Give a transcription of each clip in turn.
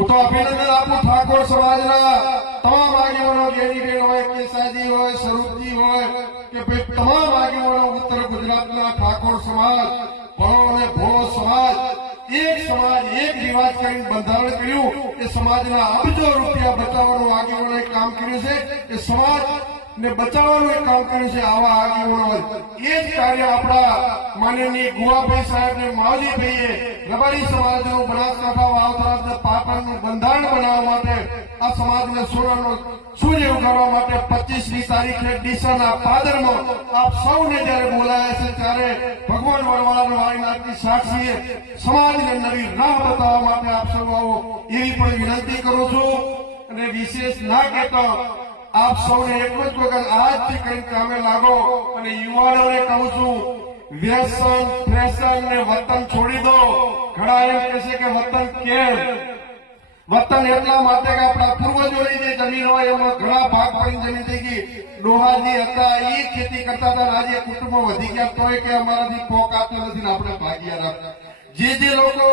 હું તો અભિનંદન આપું ઠાકોર સમાજના તમામ આગેવાનો ગેરીબેન હોય, કેસાજી હોય, સ્વરૂપજી હોય, કે તમામ આગેવાનો ઉત્તર ગુજરાતના ઠાકોર સમાજ, ભણો અને ભોળો સમાજ, એક સમાજ, એક રિવાજ કરીને બંધારણ કર્યું. એ સમાજના અબજો રૂપિયા બચાવવાનું આગેવાનોએ કામ કર્યું છે. એ સમાજ ને બચાવવાનું કામ કર્યું છે આવા આગેવાનો એ જ કાર્ય આપણા માનનીય ગુવાભાઈ સાહેબ ને માવજીભાઈએ રબારી સમાજનું બનાસકાંઠા બંધારણ બનાવવા માટે આ સમાજને સુરણનો સૂર્ય ઉગાડવા માટે પચીસમી તારીખે ડીસાના પાદરમાં આપ સૌને જયારે બોલાયા છે ત્યારે ભગવાન વડવાળા વાળીનાથની સાક્ષીએ સમાજને નવી રાહ બતાવવા માટે આપ સૌ આવો એવી પણ વિનંતી કરું છું અને વિશેષ ના કહેતા આપ સૌને એક જ વખત આજથી કંઈક કામે લાગો અને યુવાનોને કહું છું, વ્યસન, ફેશન ને વતન છોડી દો. ઘણા એમ કહે છે કે વતન કેમ? વતન એટલા માટે કે આપણા પૂર્વજોની જે જમીન હોય એમાં ઘણા ભાગ પડી જમીન થઈ ગઈ. ડોહાજી હતા, એ ખેતી કરતા હતા આજે કુટુંબો વધી ગયા. તોય કે અમારાથી પોક આપતો નથી આપણે ભાગ્યા રાખતા જે જે લોકો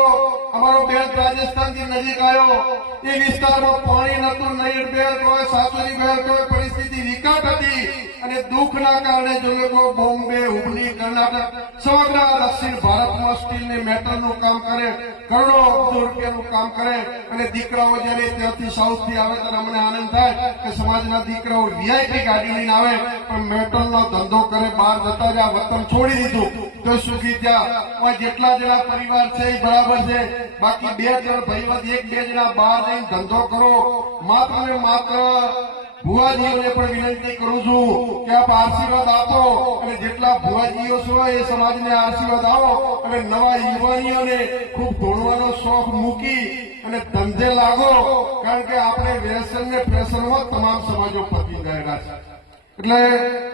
અમારો બેલ્ટ રાજસ્થાનથી નજીક આવ્યો, એ વિસ્તારમાં પાણી નતું નહીં બેલ્ટ હોય સાસુરી બેલ્ટ કોઈ પરિસ્થિતિ વિકટ હતી. અને દુઃખના કારણે જો લોકો બોમ્બે હુબલી કર્ણાટક સમગ્ર દક્ષિણ ભારતમાં સ્ટીલની મેટલનું કામ કરે કરોડો અબજો રૂપિયાનું કામ કરે અને દીકરાઓ જયારે ત્યાંથી સાઉથથી આવે ત્યારે અમને આનંદ થાય કે સમાજના દીકરાઓ વીઆઈપી ગાડી લઈને આવે, પણ મેટલનો ધંધો કરે, બહાર જતા જ આ વતન છોડી દીધું. તો સુખી ત્યાં જેટલા જણા પરિવાર છે એ બરાબર છે, બાકી બે જણ ભાઈ એક બે જણા બહાર જઈને ધંધો કરો. માત્ર માત્ર ભુવાજીઓને પણ વિનંતી કરું છું કે આપ આશીર્વાદ આપો અને જેટલા ભુવાજીઓ છો એ સમાજને આશીર્વાદ આપો. અને નવા યુવાનીઓને ખૂબ ભણવાનો શોખ મૂકી અને ધંધે લાગો, કારણ કે આપણે વ્યસન ને પ્રસન્નમાં તમામ સમાજો પતી ગયેલા છે. એટલે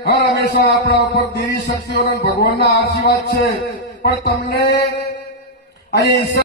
હર હંમેશા આપણા ઉપર દેવી શક્તિઓના ભગવાનના આશીર્વાદ છે. પણ તમને ઈશ્વર